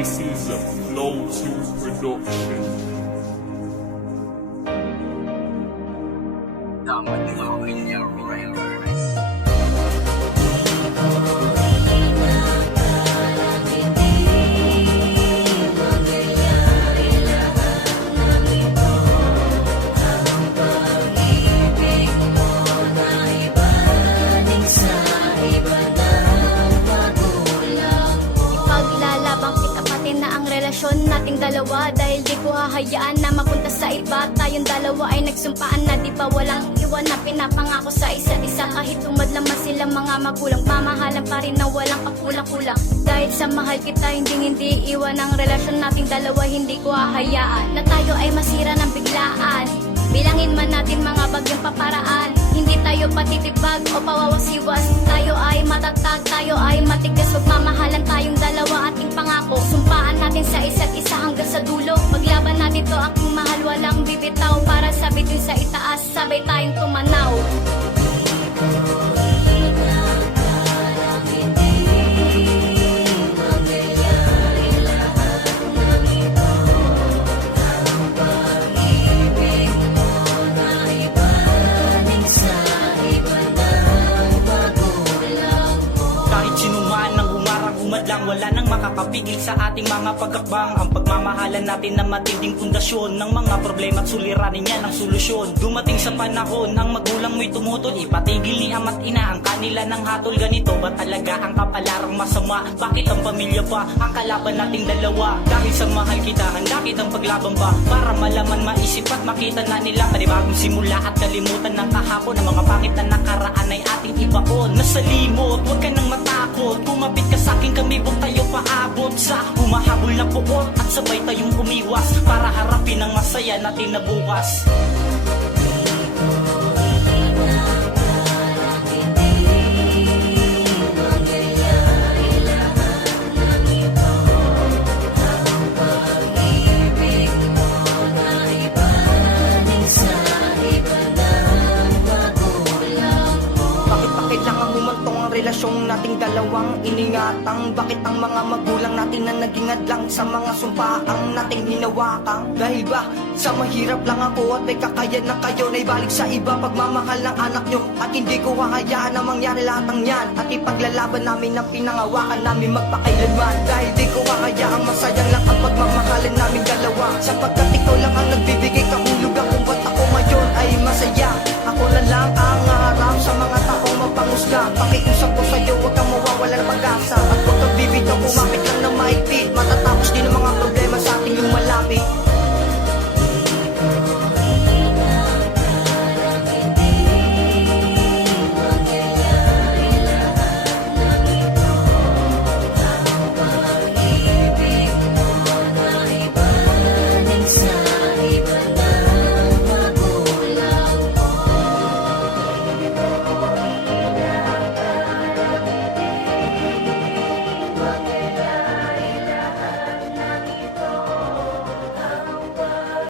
This is a Flow 2 production. Nating dalawa dahil di ko hahayaan na mapunta sa iba. Tayong dalawa ay nagsumpaan na di ba walang iwan na pinapangako sa isa't isa. Kahit tumadlang man sila mga magulang, mamahalan pa rin na walang kakulang-kulang. Dahil sa mahal kita hindi iwan ang relasyon nating dalawa. Hindi ko hahayaan na tayo ay masira ng biglaan. Bilangin man natin mga bagyong paparaan, hindi tayo patitibag o pawawasiwas. Tayo ay matatag, tayo ay matigas. Magmamahalan tayong dalawa, ating pangako. Sumpaan natin sa isa't isa hanggang sa dulo. Maglaban natin to, aking mahal, walang bibitaw. Para sa bitin sa itaas, sabay tayong tumanaw. Lang wala nang makakapigil sa ating mga pagkakbang. Ang pagmamahalan natin na matinding pundasyon ng mga problema at suliranin niya ng solusyon. Dumating sa panahon ang magulang mo'y tumutol, ipatigil ni ama't ina ang kanila ng hatol. Ganito ba talaga ang kapalarang masama? Bakit ang pamilya pa ang kalaban nating dalawa? Dahil sa mahal kita, handa kitang paglaban pa para malaman, maisip at makita na nila panibagong simula at kalimutan ng kahapon. Ang mga pangit na nakaraan ay ating ibaon. Nasa limot, huwag ka nang matakot, kumapit ka sa akin, kami huwag tayo paabot sa humahabol na puot at sabay tayong umiwas para harapin ang masaya natin na bukas. Relasyong nating dalawang iningatang. Bakit ang mga magulang natin na naging adlang sa mga sumpaang nating hinawakang? Dahil ba sa mahirap lang ako at may kakayan na kayo na ibalik sa iba pagmamahal ng anak nyo? At hindi ko hahayaan na mangyari lahat ng yan at ipaglalaban namin ang pinangawakan namin magpakailanman. Dahil di ko hahayaang masayang lang ang pagmamahalan namin dalawa, sapagkat ikaw lang ang nagbibigay ka